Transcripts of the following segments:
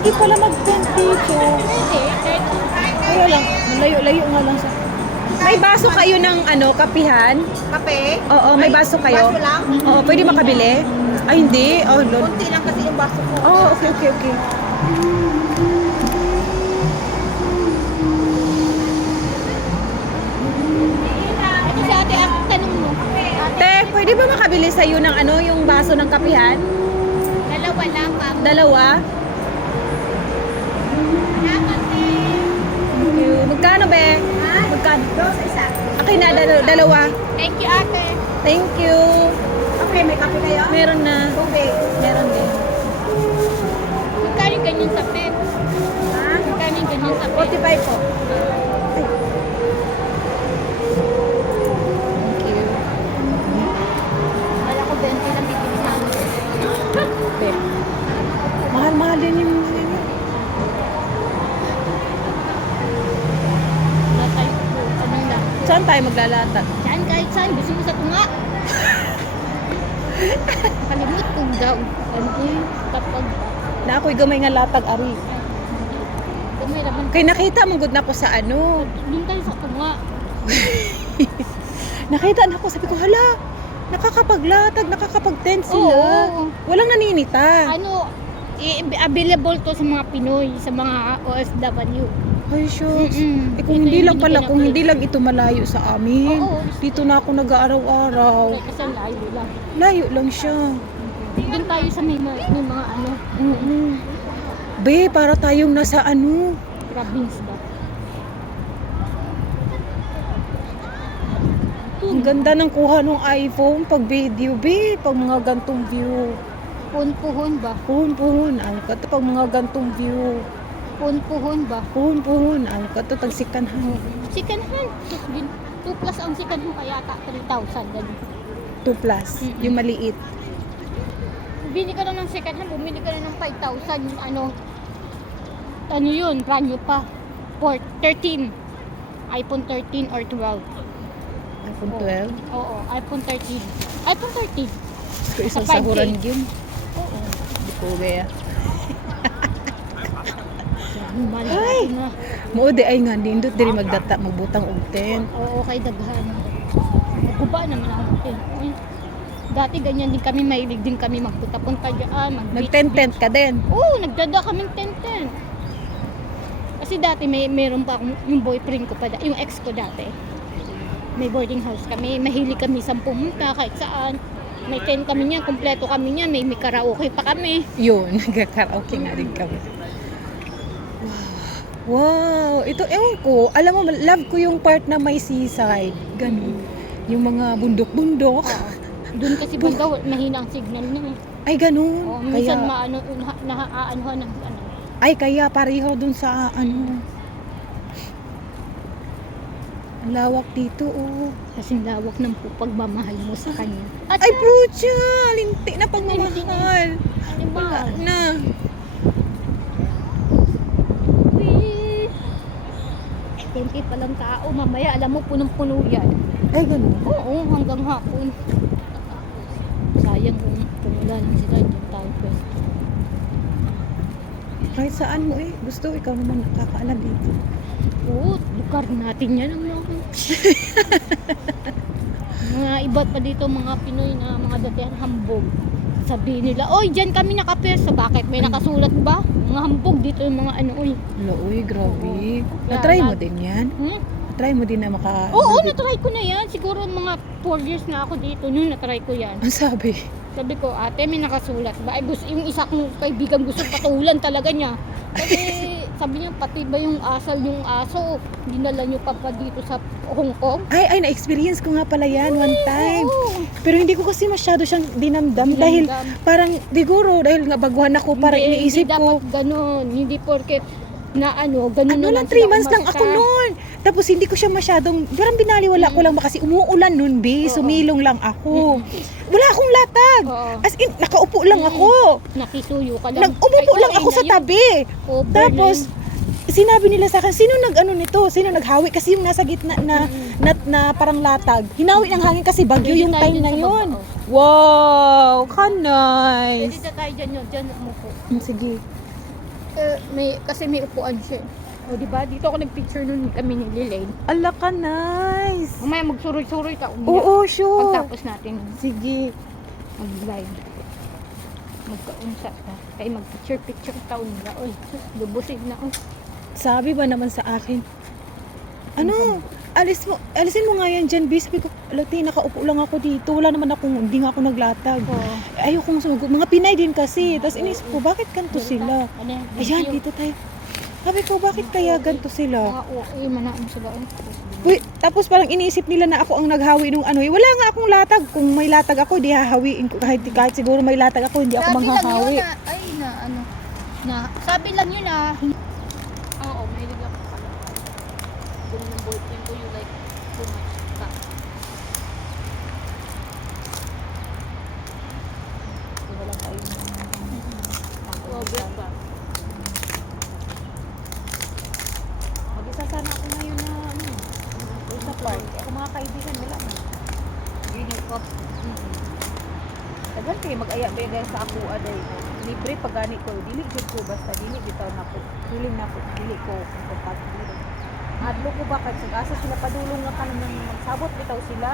pwede pala mag-tent dito. Pwede. Kaya lang, malayo-layo nga lang sa... May baso kayo ng ano, kapihan? Kape? Oo, may baso kayo? Baso lang? Oo, pwede makabili? Ay, hindi. Oh, lord. Kunti lang kasi yung baso ko. Oh, okay, okay, okay. Ito si ate, ang tanong mo. Te, pwede ba makabili sa'yo ng ano, yung baso ng kapihan? Dalawa lang, ma'am. Dalawa? Magkano? Dos, isa. Okay na, dal- dalawa. Thank you, ate. Thank you. Okay, may kape kayo? Meron na. Tubig. Meron din. Magkano yung ganyan sa pet? Ha? Magkano yung ganyan sa pet? 45 po. Tayo maglalatag? Saan kahit saan. Gusto mo sa tunga. Kalimut kong daw. Ano kapag Na ako'y gamay nga latag, Ari. kung may laman. Kay nakita mo good na ko sa ano. Doon tayo sa tunga. Nakita na ko, sabi ko, hala, nakakapaglatag, nakakapag-tent sila. Oo. Walang naninita. Ano, available to sa mga Pinoy, sa mga OFW. Ay, shucks. Mm-mm. Eh, kung Ito hindi yung lang pala, kung hindi lang ito malayo sa amin. Oo. Dito na ako nag-aaraw-araw. Kasi layo lang. Layo lang siya. Doon tayo sa may, mga- may mga ano, mm Be, para tayong nasa ano. province ba? Ang ganda ng kuha ng iPhone pag video, be. Pag mga gantong view. Puhon-puhon ba? Puhon, puhon. Ay, kato pag mga gantong view. Puhon-puhon ba? Puhon, puhon. Ay, kato tagsikan ha. Second hand. 2 plus ang second hand kaya ta 3,000. Ganun. 2 plus. Mm-mm. Yung maliit. Bili ka na ng second hand, bumili ka na ng 5,000. Yung ano, ano yun, brand new pa. For 13. iPhone 13 or 12. iPhone Oo. 12. Oo, iPhone 13. iPhone 13. Ko isang Sa 5K. sahuran yun. Oo. Di ko be. Ay! Mo di ay nga nindot diri magdata magbutang og tent. Oo, kay daghan. Guba naman ako. Eh, Dati ganyan din kami, mahilig din kami magpunta-punta dyan. Mag Nagtent-tent ka din. Oo, nagdada kaming tent-tent. Kasi dati may meron pa akong, yung boyfriend ko pa, yung ex ko dati. May boarding house kami, mahilig kami sa pumunta kahit saan. May tent kami niyan, kompleto kami niyan, may, may karaoke pa kami. Yun, nagka-karaoke nga din kami. Wow. Ito ewan ko, alam mo love ko yung part na may seaside. Ganun. Yung mga bundok-bundok. Oo. Doon kasi banda, mahina ang signal niya. eh. Ay ganun. Oo, kaya minsan maano, na, naaanuhan ng ano. ay kaya pareho dun sa ano. Ang lawak dito oh. Kasing lawak ng pagmamahal mo sa kanya. At Ay pucha, linti na pagmamahal. diba? Wala na. Kunti pa lang tao, mamaya alam mo punong-puno yan. Ay ganun. Oo, hanggang hapon. Sayang kung, wala lang sila, dyan tayo pwede. Kahit saan mo eh. Gusto ikaw naman nakakaalam dito. Oo, lugar natin yan ang mga mga iba pa dito, mga Pinoy na mga datihan hambog. Sabihin nila, oy, dyan kami nakapwesto. Bakit? May nakasulat ba? Mga hambog dito yung mga ano, oy. Uy, grabe. Oo. Na-try mo din yan? Hmm? Na-try mo din na maka... Oo, ano, natry ko na yan. Siguro mga 4 years na ako dito. Noon, natry ko yan. Ang sabi? Sabi ko, ate, may nakasulat ba? Ay, gusto, yung isa kong kaibigan gusto patulan talaga niya. Kasi sabi niya, pati ba yung asal yung aso, dinala niyo pa pa dito sa Hong Kong? Ay, ay, na-experience ko nga pala yan one time. Oo. Pero hindi ko kasi masyado siyang dinamdam dahil Dinamdam. parang, siguro, dahil nga baguhan ako, parang iniisip hindi ko, dapat ganun. Hindi porket na ano, ganun ano na lang, 3 sila months lang umasta. ako noon. Tapos hindi ko siya masyadong, parang binaliwala ko Mm. lang ba kasi umuulan noon, be, Oo. sumilong lang ako. Wala akong latag. Oo. As in, nakaupo lang Mm. ako. Nakisuyo ka lang. Nag-umupo lang ako sa tabi. Cover Tapos, yun. sinabi nila sa akin, sino nag-ano nito? Sino naghawi? Kasi yung nasa gitna na, Mm. na, na parang latag. Hinawi ng hangin kasi bagyo Pwede yung time na yun. oh. Wow, ka Pwede nice. na tayo dyan yun. Dyan umupo. Mm, Sige. Eh, may, kasi may upuan siya. O, di ba? Dito ako nagpicture nun kami ni Lilane. Ala ka, nice. Mamaya magsuroy-suroy ka. umiyak. Oo, sure. Pagtapos natin Sige. mag-live. Magkaunsa ka. Kaya mag-picture-picture taon na. Uy, lubusin na. Uy. Sabi ba naman sa akin, ano, alis mo, alisin mo nga yan dyan, bis. Sabi ko, alati, nakaupo lang ako dito. Wala naman akong, hindi nga ako naglatag. Oo. Ayokong sumugod. Mga Pinay din kasi. Tapos inisip ko, bakit ganito sila? Ano yan? Ayan, Video. dito tayo. Sabi ko, bakit kaya ganito sila? Mga OA, manaan sila. Uy. Uy, tapos parang iniisip nila na ako ang naghawi nung ano. eh. Wala nga akong latag. Kung may latag ako, di hahawiin ko. Kahit, kahit siguro may latag ako, hindi ako Sabi lang manghahawi. yun na, ay na, ano, na, sabi lang yun na, oo, may liga ko pala. Kung ng boyfriend ko, you like too much ka. Wala tayong Well, bet ka. Mag-isa sana ako ngayon na ano, doon sa park. Ako mga kaibigan nila. Dagan kay mag-aya begay sa ako aday. Libre pag gani ko, dili jud ko basta dili bitaw na ko. Feeling na ko dili ko komportable. Adlo ko ba kay sag asa sila padulong nga kanang magsabot bitaw sila.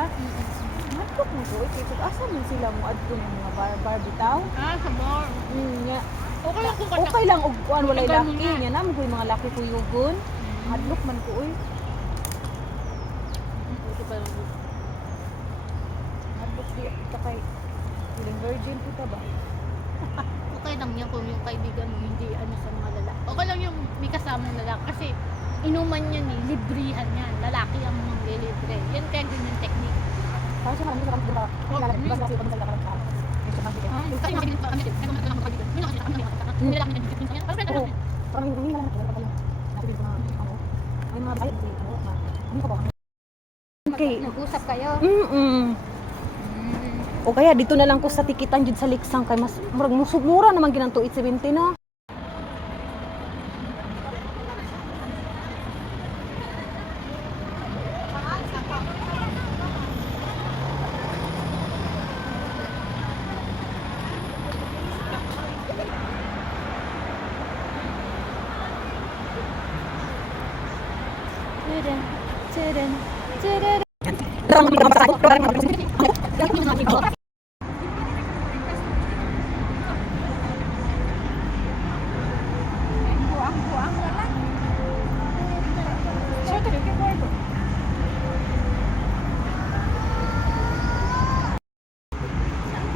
Adlo ko ko kay sag asa man sila mo adto ng mga bar bar bitaw. Ah, sa bar. Mm, nya. Okay lang kung Okay lang og kuan walay mo laki nya na mo mga laki kuyugon. Adlok man ko oy. Adlok di ka kay feeling virgin kita ba? Okay lang yan kung yung kaibigan mo hindi ano sa mga lalaki. Okay lang yung may kasamang lalaki kasi inuman yan eh, librihan yan. Lalaki ang mga libre. Yan kaya ganyan technique. Para siya marami sa? Oh, mm. ba kasi pag sa sa Ah, yung kasi mga kaibigan ko kami. Kaya mga kaibigan ko kami din. Yun ang kasi kami mga Hindi lang. Parang. Parang ano. May mga. Ano. Ano ka ba? Okay. Nag-usap kayo. Mm-mm. O kaya dito na lang ko sa tikitan jud sa Liksang kay mas murag musog mura naman ginanto 870 no.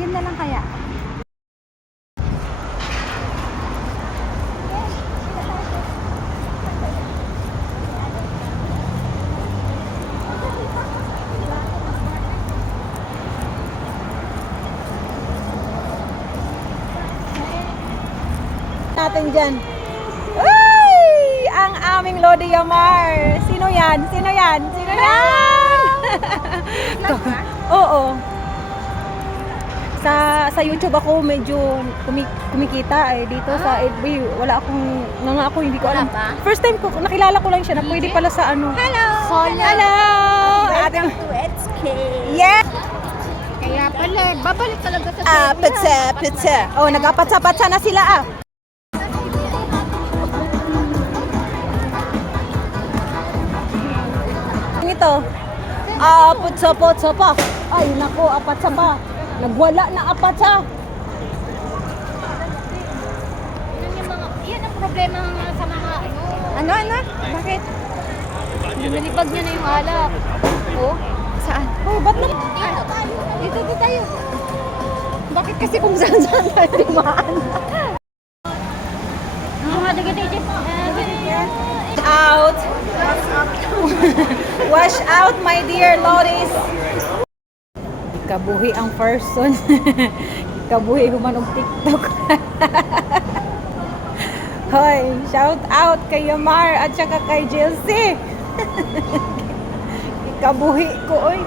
Yan na lang kaya. Natin dyan. Ay! Ang aming Lodi Yamar. Sino yan? Sino yan? Sino yan? Oo. Sa sa YouTube ako medyo kumi, kumikita eh dito sa FB wala akong nga nga ako hindi ko Wala alam. pa? First time ko nakilala ko lang siya na pwede pala sa ano. Hello! Hello. Ate, yeah. Kaya pala, babalik talaga sa Ah, pizza, pizza. Oh, nagapatsa-patsa na sila ah. Ito. Ah, putsa, putsa pa. Ay, nako, apat sa pa. Nagwala na apat sa. Yan yung mga, yan ang problema nga sa mga ano. Ano, ano? Bakit? Nalipag niya na yung alak. Oh, Saan? Oh, ba't na? dito tayo. Dito, dito tayo. Bakit kasi kung saan-saan tayo dumaan? Mga dagititis. Out. Wash out, my dear Loris. Kabuhi ang person. Kabuhi human og TikTok. Hoy, shout out kay Yamar at saka kay Jilcy. Kabuhi ko, oy.